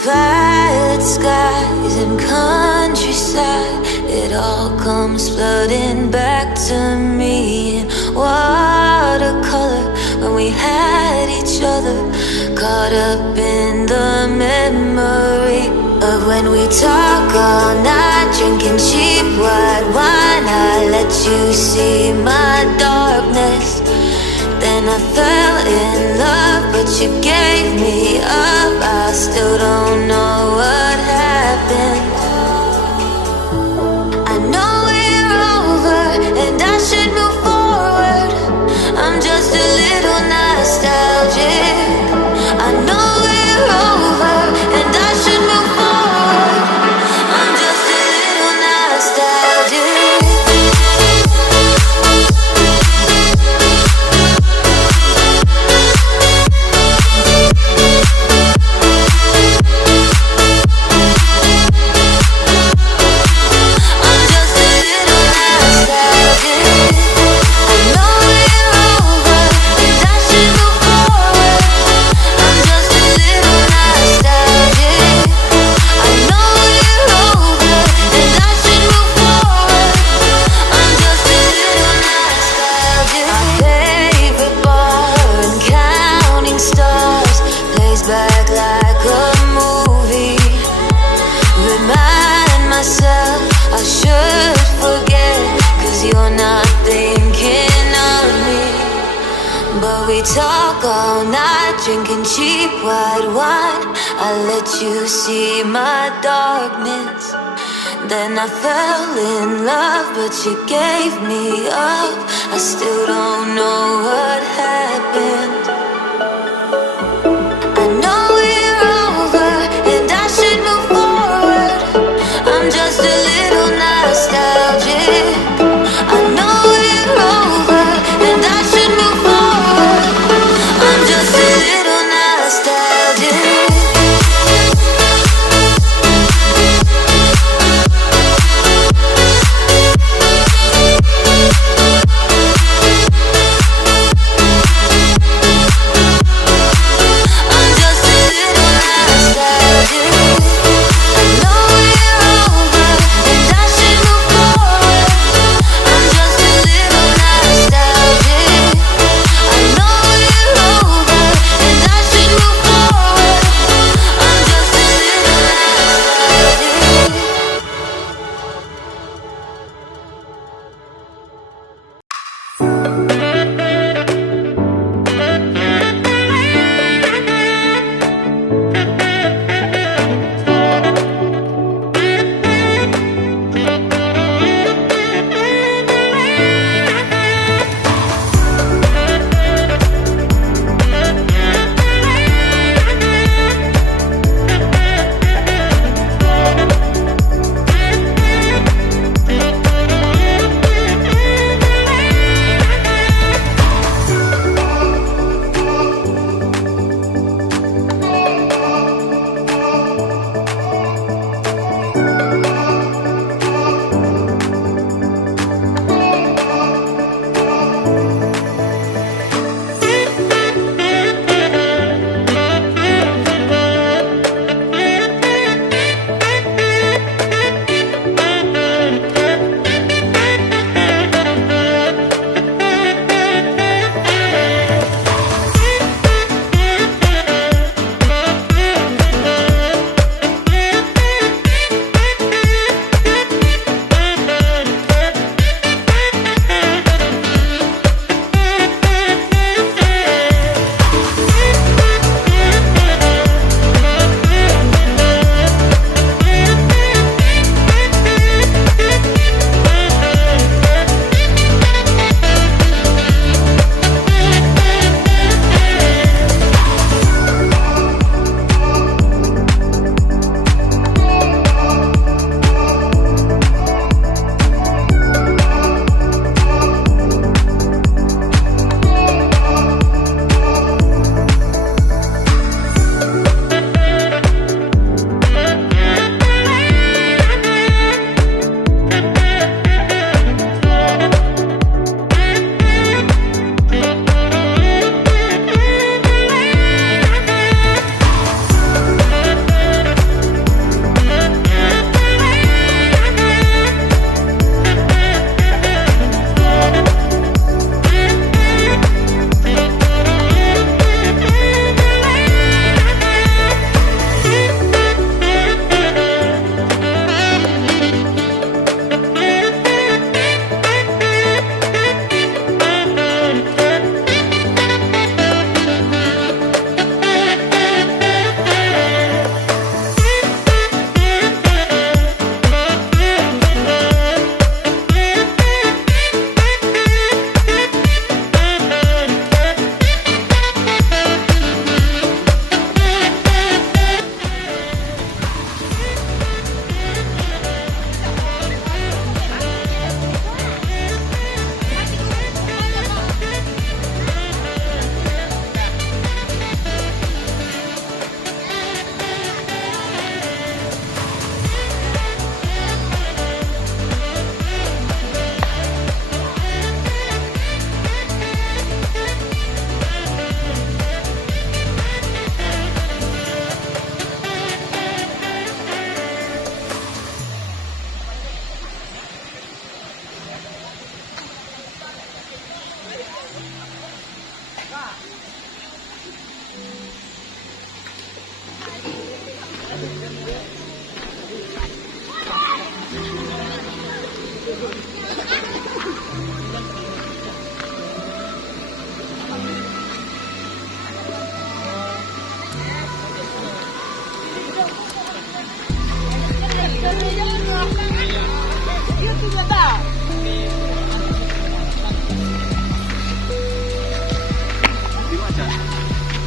Violet skies and countryside, it all comes flooding back to me in watercolor. When we had each other, caught up in the memory of when we talk all night, drinking cheap white wine. I let you see my darkness. Then I fell in love, but you gave me up. I still don't know what happened. I know we're over and I should move forward. I'm just a little nostalgic. I know we're over and I should move forward. I'm just a little nostalgic. Talk all night, drinking cheap white wine. I let you see my darkness. Then I fell in love, but you gave me up. I still don't know what happened. I know we're over and I should move forward. I'm just a little nostalgic. I know we're over and I should move forward. I'm just a little nostalgic.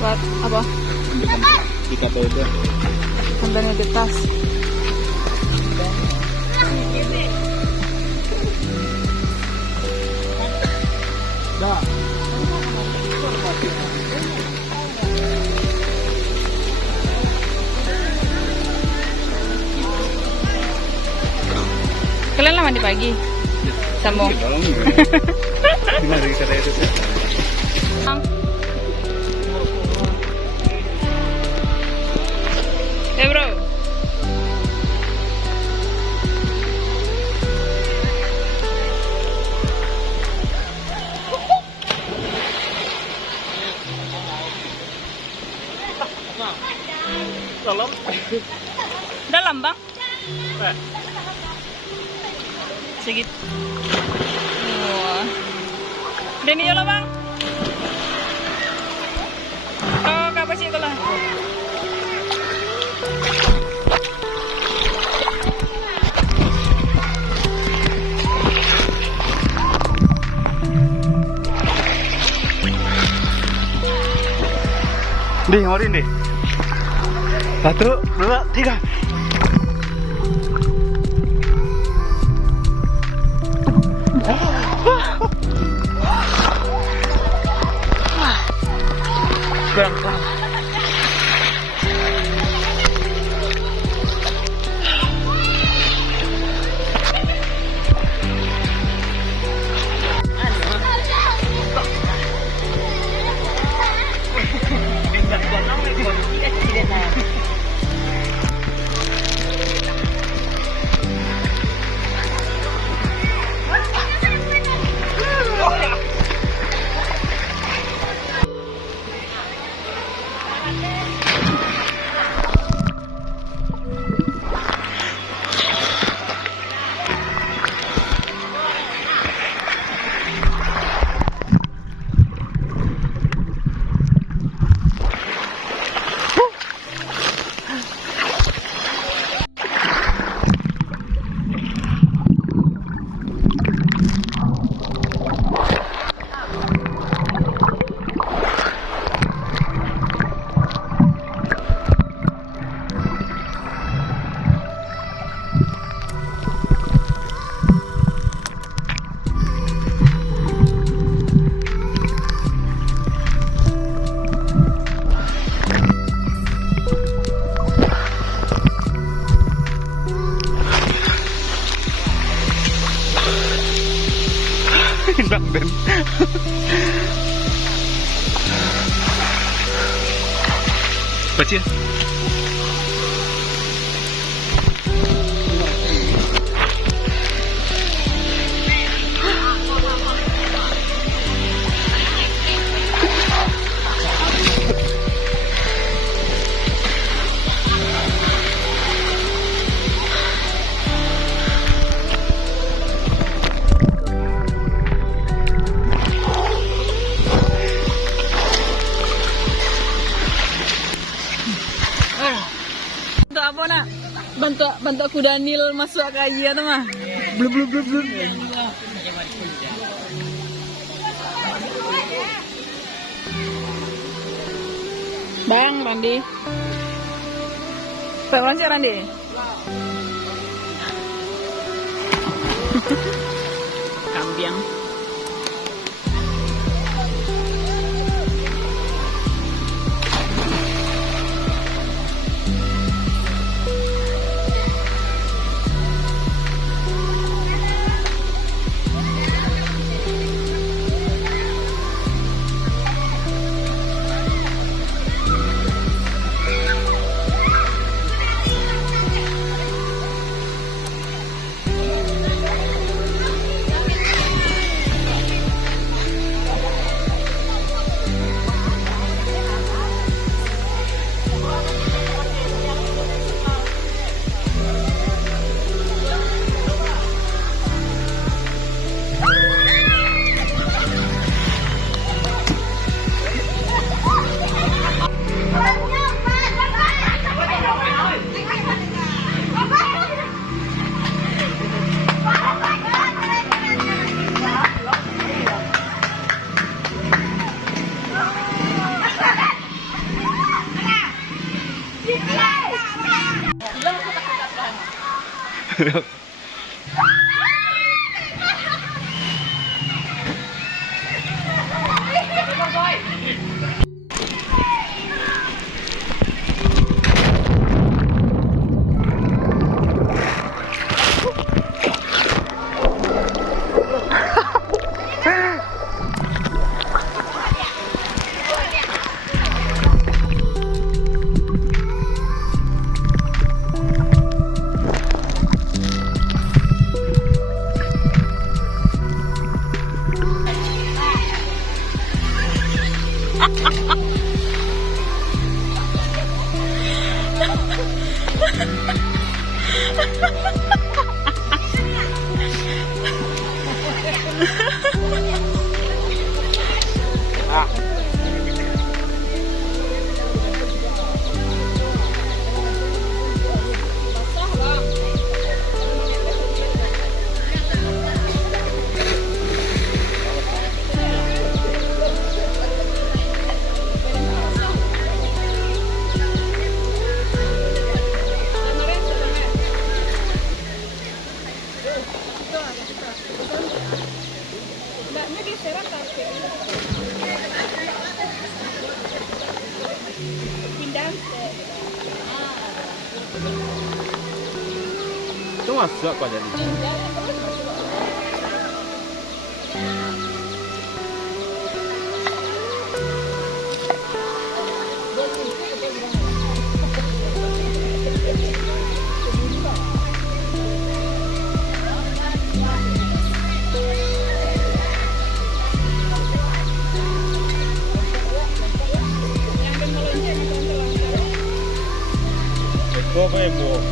Buat apa? Dikata itu. Sampai di tas. Dah. Kalian lah mandi pagi? Sambung. Gimana kata itu? Bro. Dalam bang? Segitu. Wah. Deni yola bang? Oh, kapal sih kalau. Di, ngorin deh. 1, 2, 3. Pelan-pelan. Enak Ben. Kecil. Bantu aku Daniel masuk ke aja tuh mah. Blub blub blub blub. Bang, Randi. Pak Randi, Randi. Kampiang. Itu masuk kok jadi. Ricko Pemandian.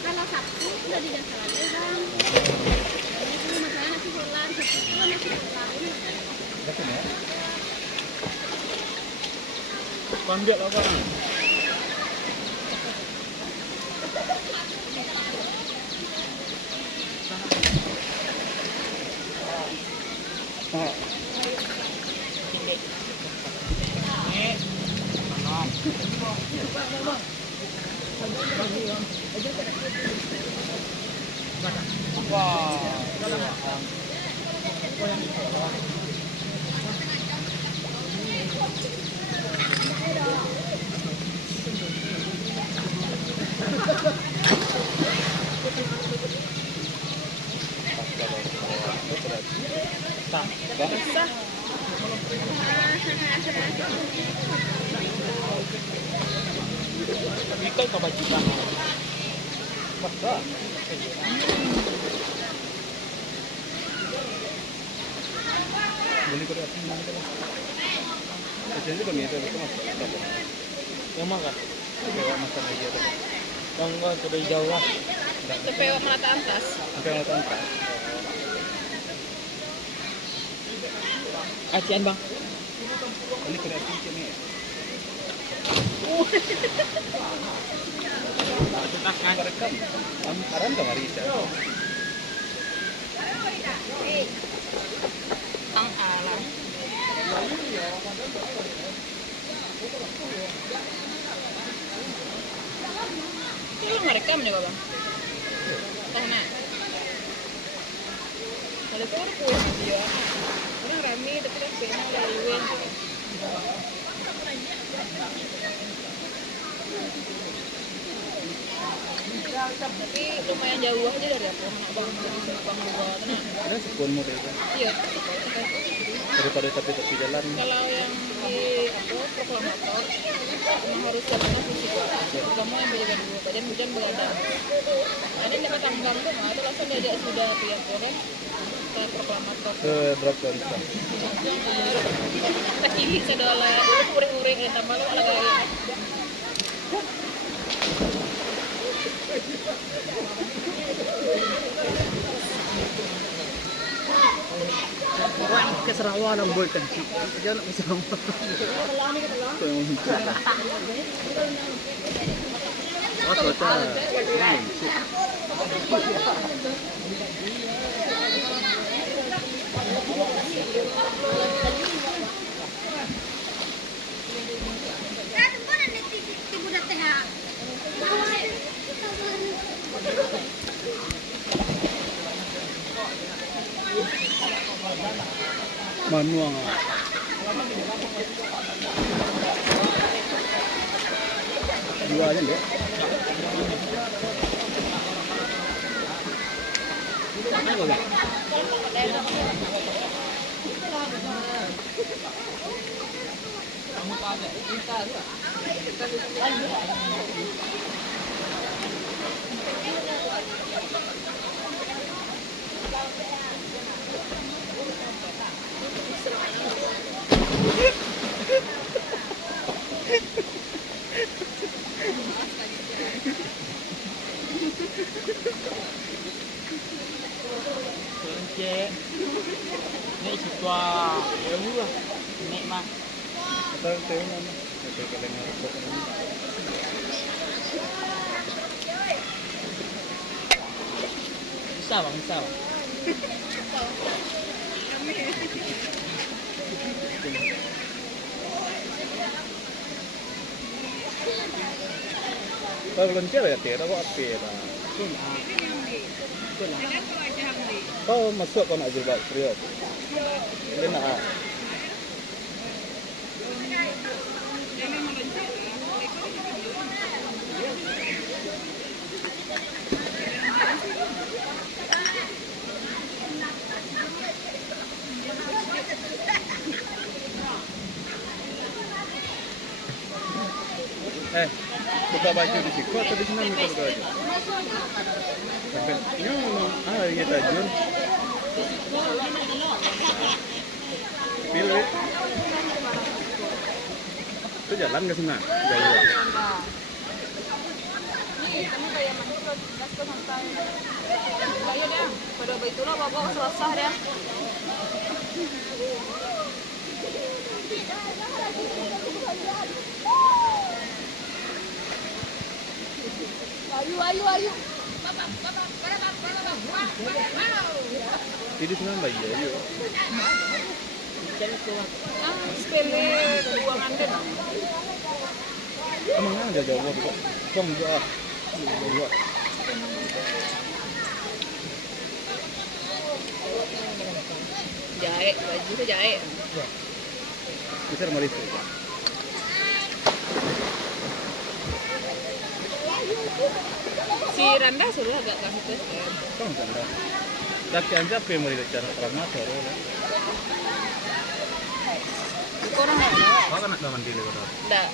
Kalau Sabtu udah di dasar aja bang. Itu masalah nasi bola, Sabtu itu nasi bola. Panggil apa? Ricko kebajikan. Beli ke atas mana tu? Terjun juga ni tu mas. Yang mana? Pewa makan aja tu. Enggak sudah jauh lah. Tepewa melata atas. Sampai melata atas. Acian bang. Ini ke atas ni. Kita rekam. Aran tak Marisa. Ang alam. Itu ngerekam nih bang. Tahu nak? Ada tuh kue video. Orang rame tapi kan pengen laluin. Tapi lumayan jauh aja dari aku anak bang dari Sikumbang juga tenang. Ada sepuluh model kan. Iya. Daripada tepi jalan. Kalau yang di apa proklamator emang harus jalannya fisik. Kamu yang beli dua badan hujan begadang. Ada yang dapat tambang tuh, nah itu langsung diajak sudah tiap orang ke proklamator. Ke drop barista. Tak kiri sedolah uring-uring yang tambah lu ala gaya. Keserawan ang boy kanci. Jangan bisa ngomong. Oh, cuaca. Manuang. Dua aja deh. Nek siswa ya murah. Nek mah Atau tayo mana? Ito kailan nga ito. bisa bang, bisa bang. Kalau loncer ya tiada kok api lah. Kau masuk kau nak jual serius. Dia nak. Buka baju di situ atau di sana minta buka baju? Sampai ini memang ini Terjun. Pilih. Itu jalan ke sana? Jauh. Nih, kamu kayak mana kalau gas ke santai. Kayak deh, pada begitu lah bawa selesai deh. Ayu. Di sana bayi ayo. Sepele ruangan deh. Emang ada jauh kok. Kong juga. Dua. Jahit, baju itu jahit. Bisa malis. Si Randa suruh agak kasih tes. Kong Randa. Tapi anda apa yang mau cara promotor? Kurang nggak? Kau kan nak mandi lagi kau. Nggak.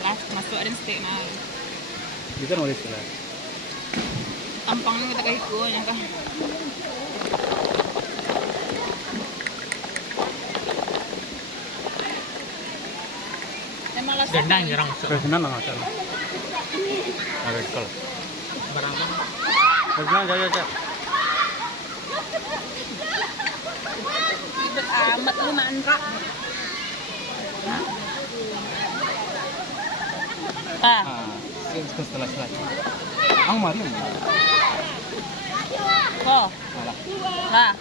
Lah masuk ada stick nah. Bisa malis lah. Tampangnya kita kayak Ricko nya kah? Emang lah. Gendang jarang masuk. Kesenang nggak macam. Ada kol. Berapa? Kesenang jauh. Ribet amat lu mantra. Setelah ang mari. Oh. Lah.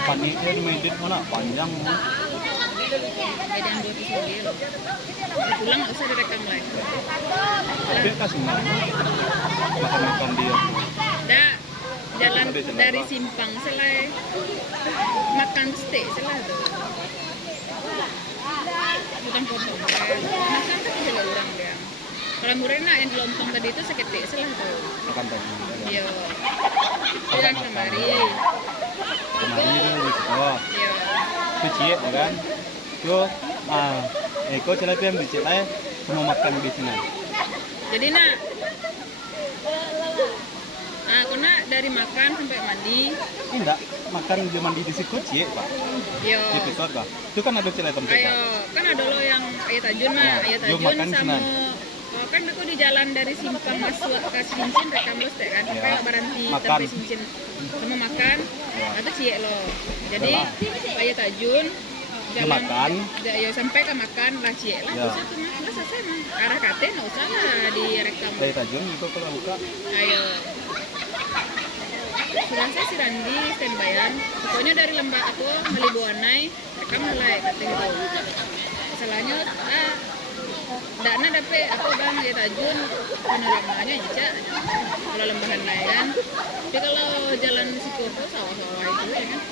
Paniknya di medit mana panjang. Medan 2 mobil. Pulang nggak usah direkam lagi. Tapi kasih makan dia. Dah jalan dari simpang selai makan steak selai tuh. Bukan potong kan. Makan kan juga orang dia. Kalau murena yang di lontong tadi itu seketik selah tuh. Makan tadi. Iya. Jalan kemari. Kemarin itu di situ. Iya. Kecil ya kan? Yo, Eko celana yang dicek aja semua makan di sini. Jadi nak, kena dari makan sampai mandi. Enggak, makan dia mandi di situ cie pak. Yo. Di resort kah? Itu kan ada celana tempat. Ayo, kan ada lo yang ayat Terjun mah, ayat yo Terjun makan sama. senang. Kan aku di jalan dari simpang masuk ke sicincin rekam lo kan, sampai berhenti sampai sicincin sama makan, atau cie lo. Jadi ayat Terjun jalan makan. Ya sampai ke makan lah cie lah, usah tuh mah, lah selesai mah. Arah kate nggak usah lah direkam. Ayat Terjun itu kalau buka. Ayo. Sudah saya si Randi standbyan. Pokoknya dari lembah aku Malibuanai rekam mulai katanya gitu. Masalahnya dana dapet aku bang ya Terjun panoramanya aja. Kalau lembahan lain kan. Tapi kalau jalan Sikumbang sawah-sawah itu ya kan.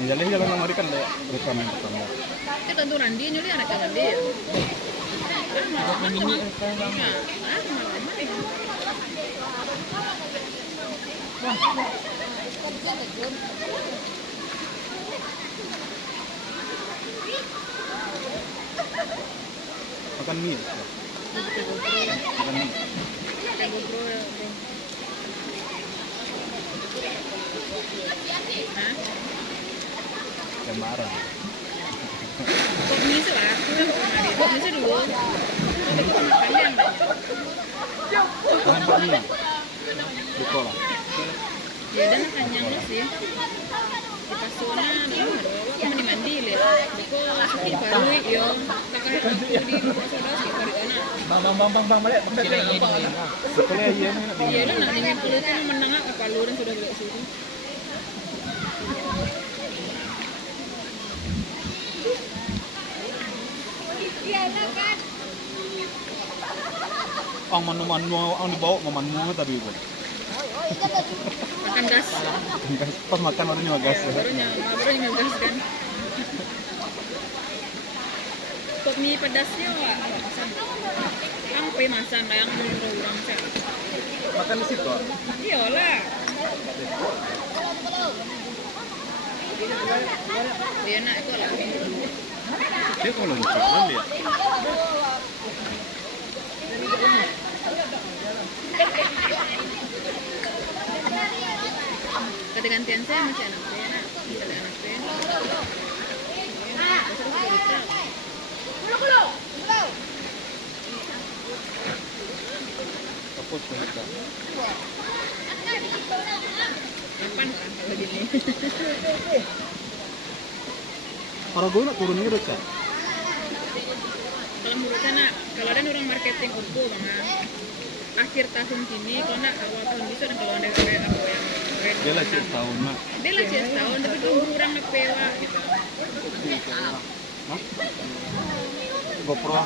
Jalan kemari kan rekam yang pertama. Itu tentu Randi nyuli anak Randi ya. Mini rekam. Makan mie. Makan mie. Kemarin. Kok bisa lah? Kok bisa dulu? Tapi kok makannya yang banyak. Makan Pak mie. Di sekolah. Ya dan makanya lu sih. Di pasona dulu ada mandi-mandi lihat. Beko sakit baru yo. Kakak aku di pasona sakit baru ana. Bang, balik. Sekolah iya nih. Iya dan nak dingin kulit itu menang apa lu dan sudah beli situ. Ang manu-manu ang dibawa manu tadi bu. Makan gas. Pas makan barunya gas. Barunya ngegas kan. Kok mie pedasnya wak? Ang pemasan lah yang murah-murah cek. Makan di situ. Iyalah. Dia nak itu lah. Dia kalau lucu ya. Kegantian saya masih anak saya, masih ada anak saya. Kapus kita. Kapan kan kalau gini? Para gue nak turun gitu cak. Kalau menurut saya nak, kalau ada orang marketing urbu mama, akhir tahun ini, kalau nak awal tahun bisa dan kalau ada kayak apa yang Dia lah sih tahun nak. dia lah sih setahun tapi tuh kurang pewa gitu. GoPro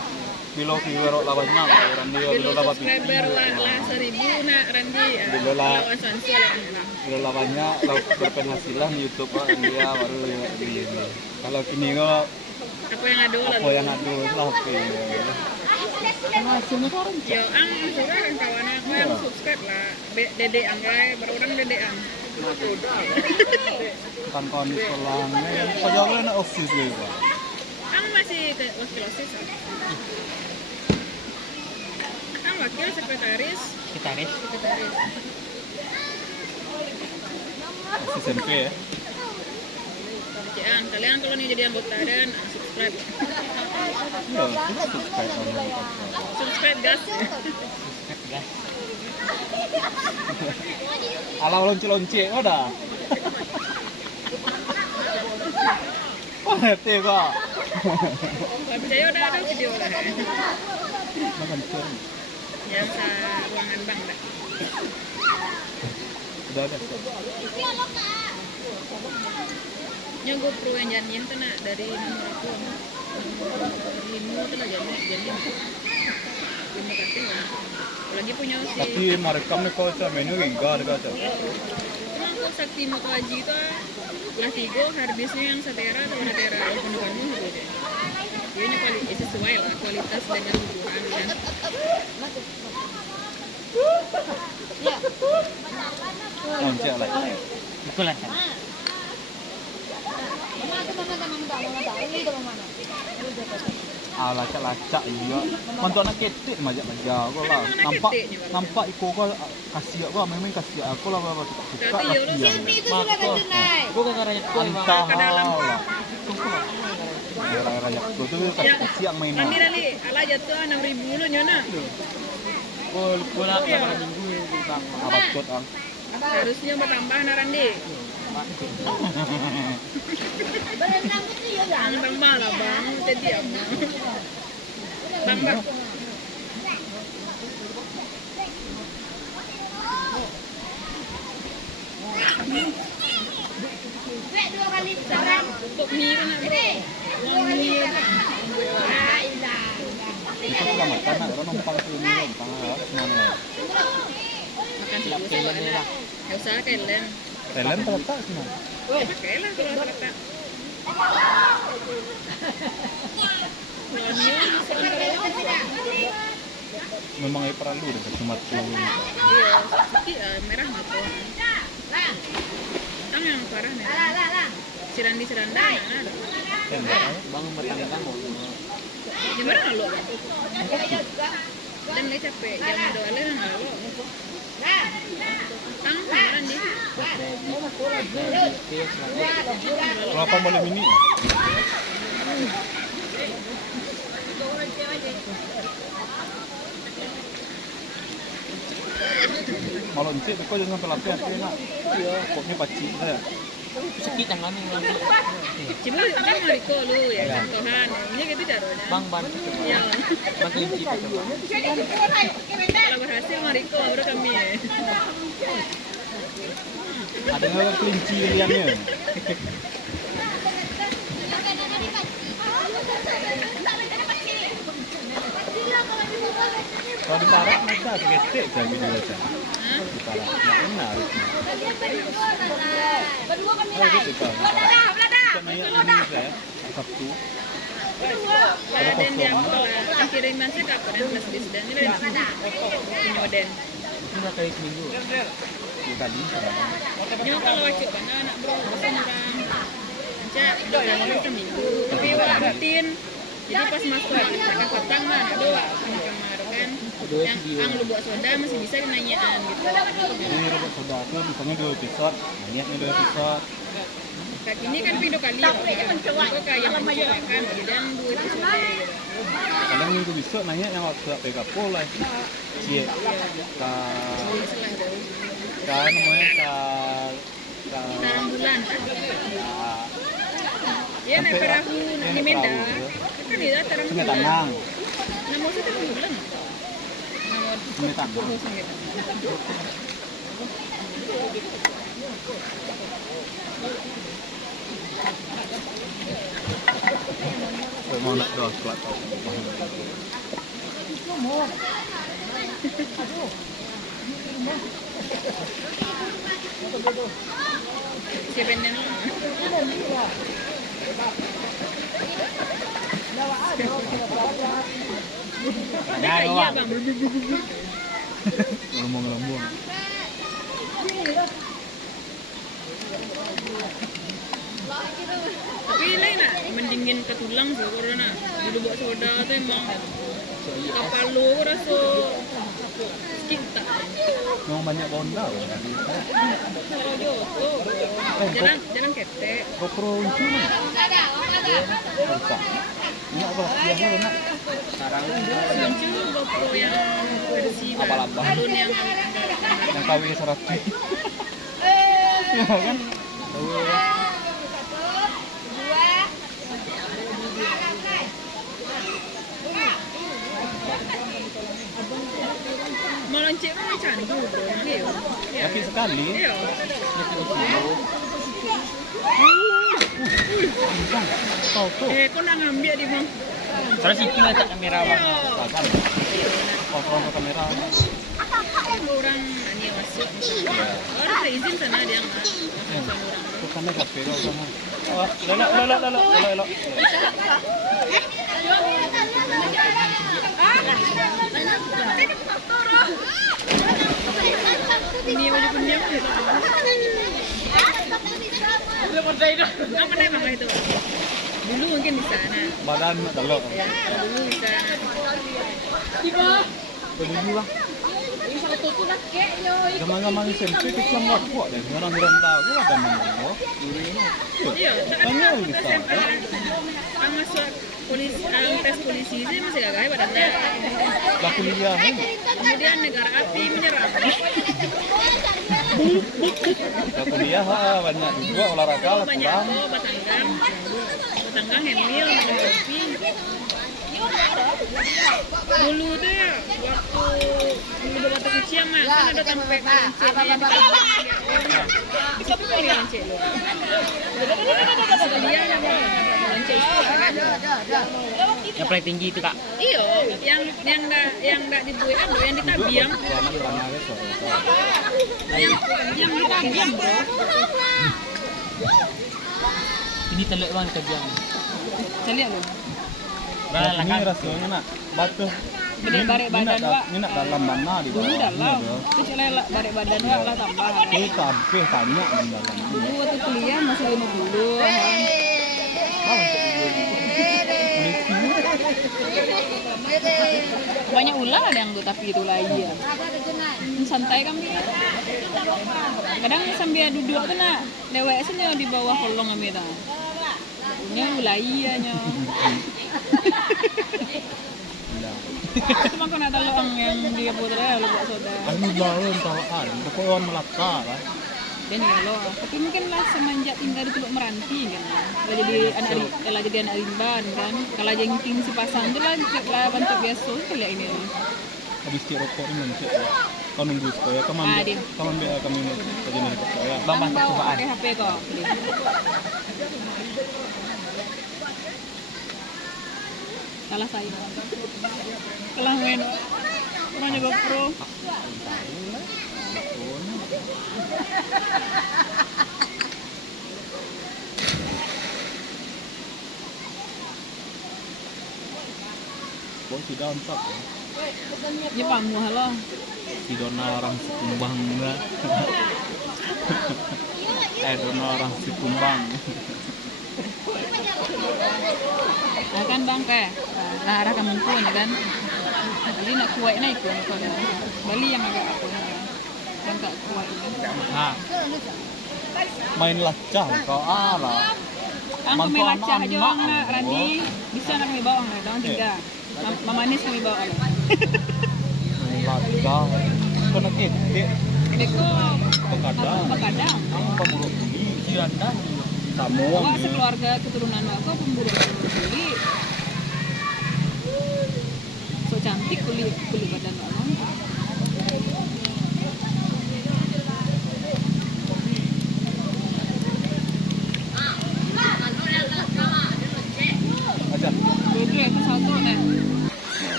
kilo lawannya Randi Bilo kilo lawan subscriber lah 1.000 nak Randi. Bilo lah. Lawan sansul lah. Kilo lawannya berpenghasilan YouTube pak dia baru di ini. Kalau kini kok Apa yang ada apa yang ada lah oke. Hasilnya orang Yo ang suka kan kawan aku yang subscribe lah. Dede angrai berurang dede ang. kan kawan di sekolah pajak lah nak office gitu pak. Ang masih wakil OSIS. Ang wakil sekretaris. Sekretaris. Office SMP ya. Jangan kalian kalau nih jadi anggota dan subscribe. Iya, kita subscribe online. Subscribe guys. Gas. Ala lonci-lonci udah. Wah, ngerti kok. Kalau percaya udah ada video lah. Makan curang. Yang sa ruangan bang dah. Udah ada. Nya GoPro yang janjian tuh nak dari nomor aku. Nomor 5 tuh nak janjian. 5 karting lah. Lagi punya si. Tapi merekam nih kau cak menu enggak ada cak. Cuma aku sakti Moto Haji itu lah Tigo harddisknya yang 1 tera atau 2 tera yang penuhanmu gitu deh. Dia sesuai lah kualitas dengan ukuran kan. Lonceng lah. Betul lah. Lacak iya. Mantu anak ketik majak aku lah. Nampak iko kau kasih aku, memang kasih aku lah berapa suka. Gue kan raya Entah lah. Raya gue tuh kasih yang main. Nanti ala jatuh 6.000 lu nyona. gue lah 8 minggu bang. Apa kot ang? Harusnya bertambah narandi. Tambah lah bang, tadi ya bang. Untuk mie kan Itu sudah makan, nak orang numpang sini, numpang mana? makan sebuah lah. Gak usah kalian. Thailand terletak sini. Pakai lah kalau terletak. Memang perlu deh cuma tuh. Iya, sedikit merah mata. Tang yang parah nih. Sirandi-siranda ada. Bang matang-matang mau. Gimana lo? Dan dia capek, jam 2 lah lo. Tang sirandi. Kenapa boleh mini? Malu encik, kau jangan pelatihan dia nak. Iya, koknya pacik saya. Sakit tangan nih bang. Cuma kan Ricko lu ya contohan. Ini gitu caranya. Bang Iya. Bang kelinci itu bang. Kalau berhasil Ricko baru kami ya. Ada nggak kelinci liangnya? Kalau di Parak mereka ketek jadi dia cak. Di Parak nggak benar. Sabtu. Dan yang kiriman saya kapan dan plus bis dan ini dari punya den. Ini kali seminggu. Dua kali. Nyo kalau wajib mana anak bro orang cak dalam seminggu tapi rutin. Jadi pas masuk akan petang mana doa sama kamar kan. Yang Lubuak soda masih bisa dinanyaan gitu. Ini Lubuak soda itu misalnya 2 episode, niatnya 2 episode. Kayak ini kan video kali ya. Kok kayak mencobakan dan 2 episode gitu. Kadang minggu besok nanya yang waktu PK pola cie kan namanya Tarang bulan ya naik perahu di Medan kan dia tarang Sungai bulan Tanang. nama saya tarang bulan Sungai Tanang. Saya mau nak doa kelat. siapa yang Ada iya bang ngomong-ngomong. tapi lain nak mendingin ke tulang sih corona di Lubuak soda tuh emang kapal lu rasa kita Memang banyak Bonta. jalan ketek GoPro uncu mana? Buka. Ini apa? Biasa nak. Sekarang lucu GoPro yang versi Abal-abal. balon yang KW 100. Ya kan? mau lonceng kan candu bro Tapi sekali. iya Kau tuh. Kau nak ngambil di bang? Terus itu letak kamera bang. Kan. Kontrol kamera. Orang ini masuk. Orang ada izin sana dia nggak masuk sama orang. Bukannya HP kau sama. Lelok. Ini baju kuning itu. Udah pernah itu. Nggak pernah bang itu. Dulu mungkin di sana. Badan kalau. Dulu di sana. Dulu lah. Gamal-gamal selfie kita nggak kuat deh. Orang tahu kan nama. Iya. Tanya bisa. Ang masuk polisi, ang tes polisi sih masih gagah badannya. Lah kuliah. Kemudian negara api menyerang. Lah kuliah banyak juga olahraga lah Banyak kurang. kok batanggang, handmill, makan kopi. Dulu tuh ya, waktu waktu kecil mah kan ada tempe kalincenya bisa tuh kalincen loh. Sekalian yang kalincen Yang paling tinggi itu kak. iyo, yang nggak dibuat kan, yang ditabiang, yang ditabiang bro. Ini teluk bang Terjun. Saya lihat loh. Nah, ini rasanya nak batu. Bener barek badan wak. Ini nak dalam mana di bawah. Dulu dalam, terus lah barek badan wak lah tambah. Itu sampai tanya di dalam. Dulu waktu kuliah masih 50 kan. Banyak ulah ada yang tuh tapi itu lagi ya. Santai kami. Kadang sambil duduk tuh nak lewat sini di bawah kolong kami dah. Punya ulaianya. Cuma kena ada loang yang dia putra Lubuak soda. Anu lawan tawaan, pokoknya Melaka lah. Dan ya lo, tapi mungkin lah semenjak tinggal di Teluk Meranti kan, lah jadi anak rimban kan, kalau jengking si pasang tu lah bentuk biasa tu lihat ini. Habis cek rokok ini mencet ya. Kau nunggu supaya kami ambil kami kerja ni supaya. Bang bang Bawa percobaan. pakai HP kau. Kalah saya. Kalah main. Orang jago pro. Bos sudah ontap ya. Dia pamu halo. Si dona orang Sikumbang enggak. Dona orang Sikumbang. Nah kan bang kayak lah arah kamu pun ya kan. Jadi nak kuat naik pun kalau Bali yang agak apa yang tak kuat ini. Nah. Main lacah kau arah. Ang kami lacah aja nak Randi bisa nak kami bawa nak daun tiga. Mamanis kami bawa lah. Main lacah. Kau nak ketik. Ricko Pakadang. Pakadang. Pemburu buli. Jiranda. Kamu. Wah sekeluarga keturunan aku pemburu buli. So cantik kulit badan orang. Aja. Dua itu satu nih.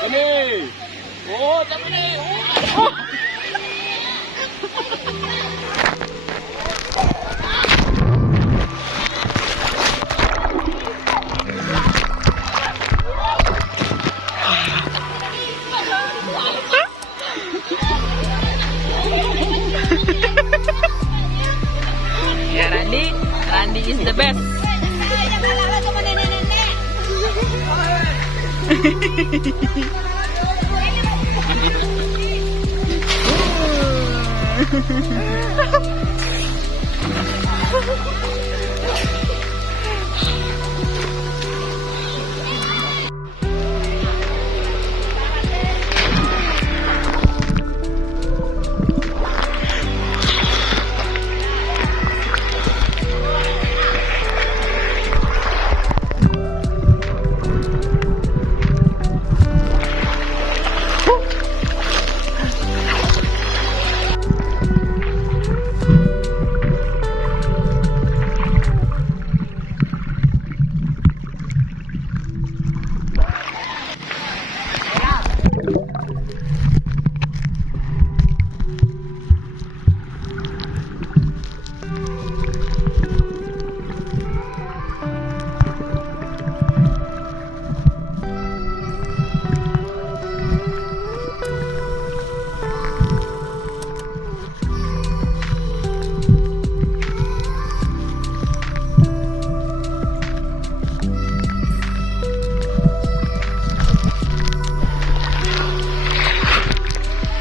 Ini. Oh, tapi ni. Oh. Ya Randi is the best.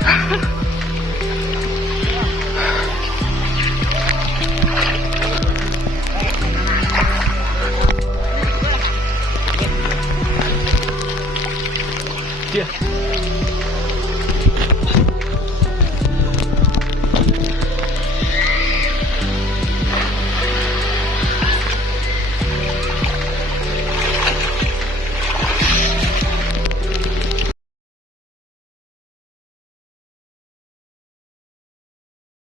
Bang.